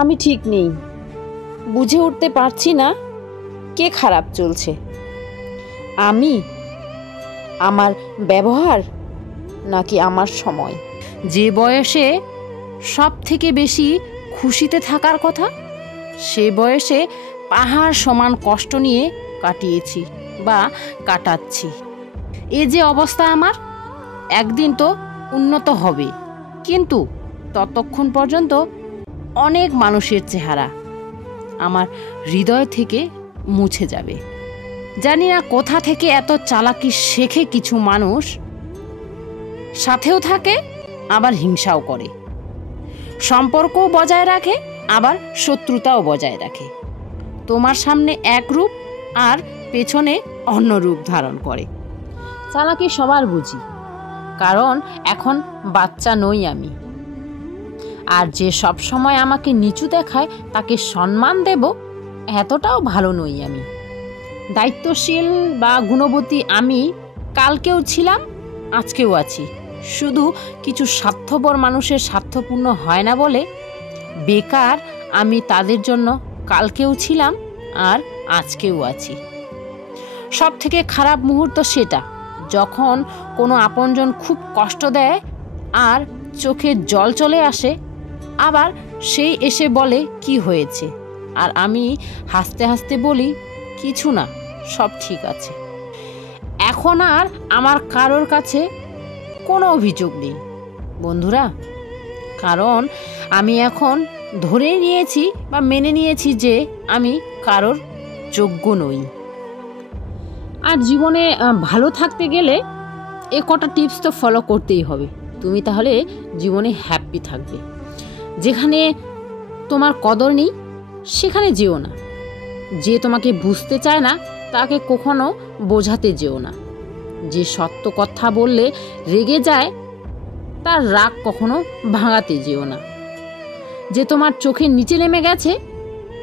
আমি ঠিক নেই, বুঝে উঠতে পারছি না কে খারাপ চলছে, আমি, আমার ব্যবহার, নাকি আমার সময়। যে বয়সে সব থেকে বেশি খুশিতে থাকার কথা, সে বয়সে পাহাড় সমান কষ্ট নিয়ে কাটিয়েছি বা কাটাচ্ছি। এ যে অবস্থা আমার, একদিন তো উন্নত হবে, কিন্তু ততক্ষণ পর্যন্ত অনেক মানুষের চেহারা আমার হৃদয় থেকে মুছে যাবে। জানি না কোথা থেকে এত চালাকি শেখে কিছু মানুষ, সাথেও থাকে আবার হিংসাও করে, সম্পর্কও বজায় রাখে আবার শত্রুতাও বজায় রাখে। তোমার সামনে এক রূপ আর পেছনে অন্য রূপ ধারণ করে। চালাকি সবার বুঝি, কারণ এখন বাচ্চা নই আমি। আর যে সব সময় আমাকে নিচু দেখায় তাকে সম্মান দেব, এতটাও ভালো নই আমি। দায়িত্বশীল বা গুণবতী আমি কালকেও ছিলাম, আজকেও আছি। শুধু কিছু স্বার্থপর মানুষের স্বার্থপূর্ণ হয় না বলে বেকার আমি তাদের জন্য কালকেও ছিলাম আর আজকেও আছি। সব থেকে খারাপ মুহূর্ত সেটা, যখন কোনো আপনজন খুব কষ্ট দেয় আর চোখে জল চলে আসে, আবার সেই এসে বলে কি হয়েছে, আর আমি হাসতে হাসতে বলি কিছু না, সব ঠিক আছে। এখন আর আমার কারোর কাছে কোনো অভিযোগ নেই বন্ধুরা, কারণ আমি এখন ধরে নিয়েছি বা মেনে নিয়েছি যে আমি কারোর যোগ্য নই। আর জীবনে ভালো থাকতে গেলে এ কটা টিপস তো ফলো করতেই হবে, তুমি তাহলে জীবনে হ্যাপি থাকবে। যেখানে তোমার কদর নেই সেখানে যেও না, যে তোমাকে বুঝতে চায় না তাকে কখনো বোঝাতে যেও না, যে সত্য কথা বললে রেগে যায় তার রাগ কখনো ভাঙাতে যেও না, যে তোমার চোখের নিচে নেমে গেছে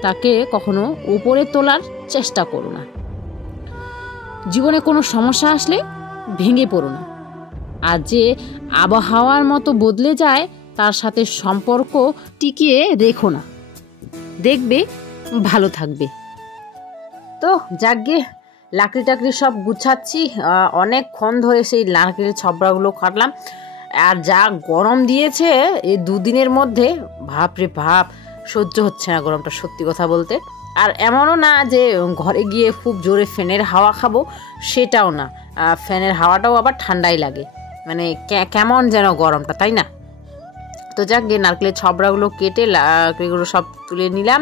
তাকে কখনো উপরে তোলার চেষ্টা করো না। জীবনে কোনো সমস্যা আসলে ভেঙে পড়ো না, আর যে আবহাওয়ার মতো বদলে যায় তার সাথে সম্পর্ক টিকিয়ে রেখো না, দেখবে ভালো থাকবে। তো যাকগে, লাকড়ি টাকড়ি সব গুছাচ্ছি, অনেকক্ষণ ধরে সেই লাকড়ির ছবড়াগুলো কাটলাম। আর যা গরম দিয়েছে এই দুদিনের মধ্যে, ভাপরে ভাপ, সহ্য হচ্ছে না গরমটা, সত্যি কথা বলতে। আর এমনও না যে ঘরে গিয়ে খুব জোরে ফ্যানের হাওয়া খাবো, সেটাও না, ফ্যানের হাওয়াটাও আবার ঠান্ডাই লাগে, মানে কেমন যেন গরমটা, তাই না? তো যাক গে, নারকেলের ছবড়াগুলো কেটে লাকড়িগুলো সব তুলে নিলাম।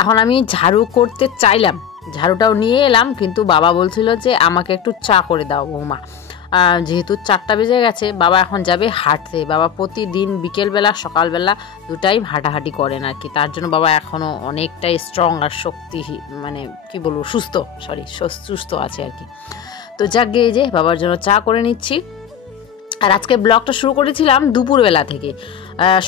এখন আমি ঝাড়ু করতে চাইলাম, ঝাড়ুটাও নিয়ে এলাম, কিন্তু বাবা বলছিল যে আমাকে একটু চা করে দাও বৌমা। যেহেতু 4টা বেজে গেছে, বাবা এখন যাবে হাঁটতে। বাবা প্রতিদিন বিকেলবেলা সকালবেলা 2 টাইম হাঁটাহাঁটি করেন আর কি, তার জন্য বাবা এখনও অনেকটাই স্ট্রং আর শক্তি, মানে কি বলবো, সুস্থ আছে আর কি। তো যাক গে, এই যে বাবার জন্য চা করে নিচ্ছি। আর আজকে ব্লগটা শুরু করেছিলাম দুপুরবেলা থেকে,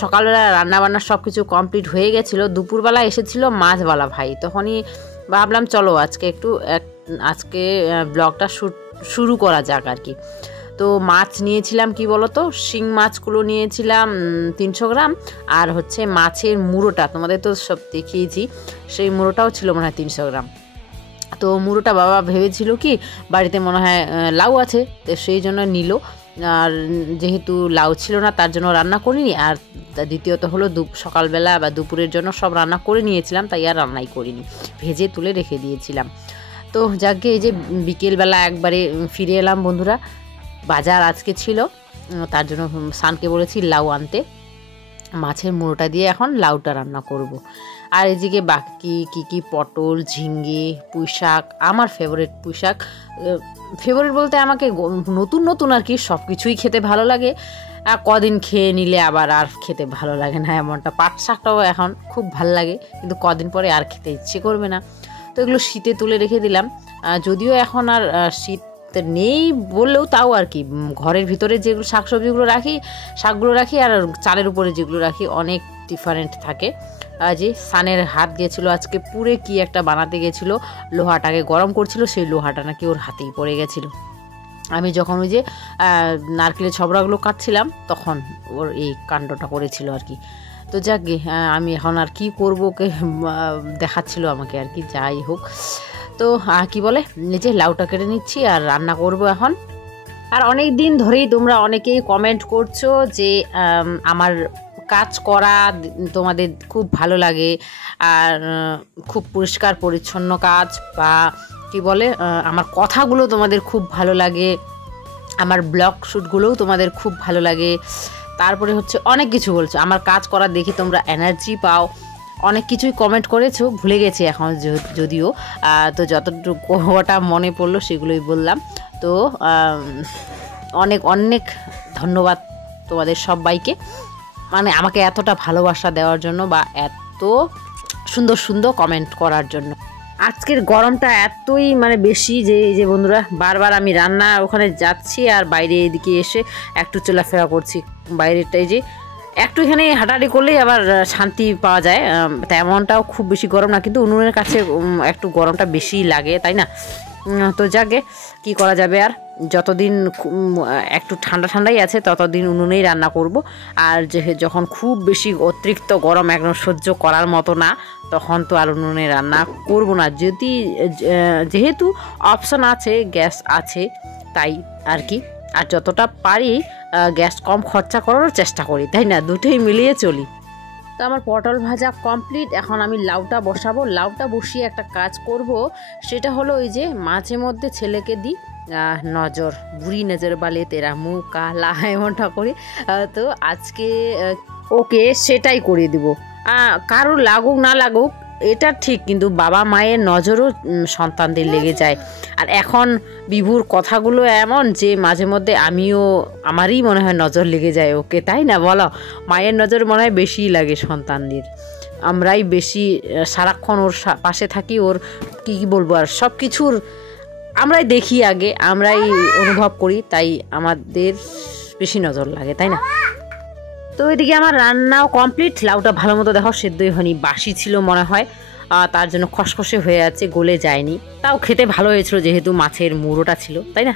সকালবেলা রান্নাবান্না সব কিছু কমপ্লিট হয়ে গেছিলো। দুপুরবেলা এসেছিল মাছওয়ালা ভাই, তখনই ভাবলাম চলো আজকে ব্লগটা শুরু করা যাক আর কি। তো মাছ নিয়েছিলাম কি বলতো, শিং মাছগুলো নিয়েছিলাম 300 গ্রাম, আর হচ্ছে মাছের মুড়োটা তোমাদের তো সব দেখিয়েছি, সেই মুড়োটাও ছিল মনে হয় 300 গ্রাম। তো মুড়োটা বাবা ভেবেছিল কি বাড়িতে মনে হয় লাউ আছে, তো সেই জন্য নিল। আর যেহেতু লাউ ছিল না তার জন্য রান্না করিনি, আর দ্বিতীয়ত হলো সকালবেলা বা দুপুরের জন্য সব রান্না করে নিয়েছিলাম, তাই আর রান্নাই করিনি, ভেজে তুলে রেখে দিয়েছিলাম। তো যাকে এই যে বিকেলবেলা একবারে ফিরে এলাম বন্ধুরা, বাজার আজকে ছিল, তার জন্য সানকে বলেছি লাউ আনতে, মাছের মুড়োটা দিয়ে এখন লাউটা রান্না করব। আর এদিকে বাকি কি পটল, ঝিঙ্গে, পুঁই শাক, আমার ফেভারিট পুঁই শাক, ফেভারিট বলতে আমাকে নতুন আর কি সব কিছুই খেতে ভালো লাগে, আর কদিন খেয়ে নিলে আবার আর খেতে ভালো লাগে না এমনটা। পাট শাকটাও এখন খুব ভালো লাগে, কিন্তু কদিন পরে আর খেতে ইচ্ছে করবে না। তো এগুলো শীতে তুলে রেখে দিলাম, যদিও এখন আর শীত নেই বললেও তাও আর কি, ঘরের ভিতরে যেগুলো শাকগুলো রাখি আর চালের উপরে যেগুলো রাখি অনেক ডিফারেন্ট থাকে। যে সানের হাত গেছিলো আজকে পুরে কি একটা বানাতে গেছিলো, লোহাটাকে গরম করছিল, সেই লোহাটা নাকি ওর হাতেই পড়ে গেছিলো। আমি যখন ওই যে নারকেলের ছবড়াগুলো কাটছিলাম তখন ওর এই কাণ্ডটা করেছিল আর কি। তো যাক গে, আমি এখন আর কি করব, ওকে দেখাচ্ছিল আমাকে আর কি, যাই হোক। তো কি বলে, নিজে লাউটা কেটে নিচ্ছি আর রান্না করব এখন। আর অনেক দিন ধরেই তোমরা অনেকেই কমেন্ট করছো যে আমার কাজ করা তোমাদের খুব ভালো লাগে, আর খুব পরিষ্কার পরিচ্ছন্ন কাজ, বা কি বলে আমার কথাগুলো তোমাদের খুব ভালো লাগে, আমার ব্লগ শ্যুটগুলোও তোমাদের খুব ভালো লাগে। তারপরে হচ্ছে অনেক কিছু বলছো, আমার কাজ করা দেখে তোমরা এনার্জি পাও, অনেক কিছুই কমেন্ট করেছো, ভুলে গেছি এখন যদিও। তো যতটুকু কটা মনে পড়লো সেগুলোই বললাম। তো অনেক অনেক ধন্যবাদ তোমাদের সবাইকে, মানে আমাকে এতটা ভালোবাসা দেওয়ার জন্য, বা এত সুন্দর সুন্দর কমেন্ট করার জন্য। আজকের গরমটা এতই মানে বেশি যে এই যে বন্ধুরা, বারবার আমি রান্না ওখানে যাচ্ছি আর বাইরে এদিকে এসে একটু চলাফেরা করছি। বাইরেটাই যে একটু এখানে হাঁটাহাঁটি করলেই আবার শান্তি পাওয়া যায়, তেমনটাও খুব বেশি গরম না, কিন্তু উনুনের কাছে একটু গরমটা বেশি লাগে, তাই না? তো যাকে কি করা যাবে, আর যতদিন একটু ঠান্ডা ঠান্ডাই আছে ততদিন উনুনেই রান্না করব। আর যখন খুব বেশি অতিরিক্ত গরম একদম সহ্য করার মতো না, তখন তো আর উনুনে রান্না করব না। যেহেতু অপশন আছে, গ্যাস আছে, তাই আর কি। আর যতটা পারি গ্যাস কম খরচা করারও চেষ্টা করি, তাই না? দুটোই মিলিয়ে চলি। তো আমার পটল ভাজা কমপ্লিট, এখন আমি লাউটা বসাবো। লাউটা বসিয়ে একটা কাজ করব, সেটা হলো ওই যে মাঝে মধ্যে ছেলেকে দিই নজর, বুড়ি নজর বালে তেরা মুখ কালা, এমনটা করি। তো আজকে ওকে সেটাই করে দিব। কারোর লাগুক না লাগুক এটা ঠিক, কিন্তু বাবা মায়ের নজরও সন্তানদের লেগে যায়। আর এখন বিভুর কথাগুলো এমন যে মাঝে মধ্যে আমারই মনে হয় নজর লেগে যায় ওকে, তাই না বলো? মায়ের নজর মনে হয় বেশিই লাগে সন্তানদের, আমরাই বেশি সারাক্ষণ ওর পাশে থাকি, ওর কী বলবো, আর সব কিছুর আমরাই দেখি আগে, আমরাই অনুভব করি, তাই আমাদের বেশি নজর লাগে, তাই না? তো এদিকে আমার রান্নাও কমপ্লিট। লাউটা ভালো মতো দেখো সেদ্ধই হয়নি, বাসি ছিল মনে হয়, তার জন্য খসখসে হয়ে আছে, গলে যায়নি। তাও খেতে ভালো হয়েছিল যেহেতু মাছের মুড়োটা ছিল, তাই না?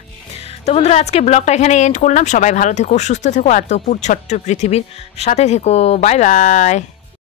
তো বন্ধুরা, আজকে ব্লগটা এখানে এন্ড করলাম। সবাই ভালো থেকো, সুস্থ থেকো, আর তপুর ছোট্ট পৃথিবীর সাথে থেকো। Bye bye.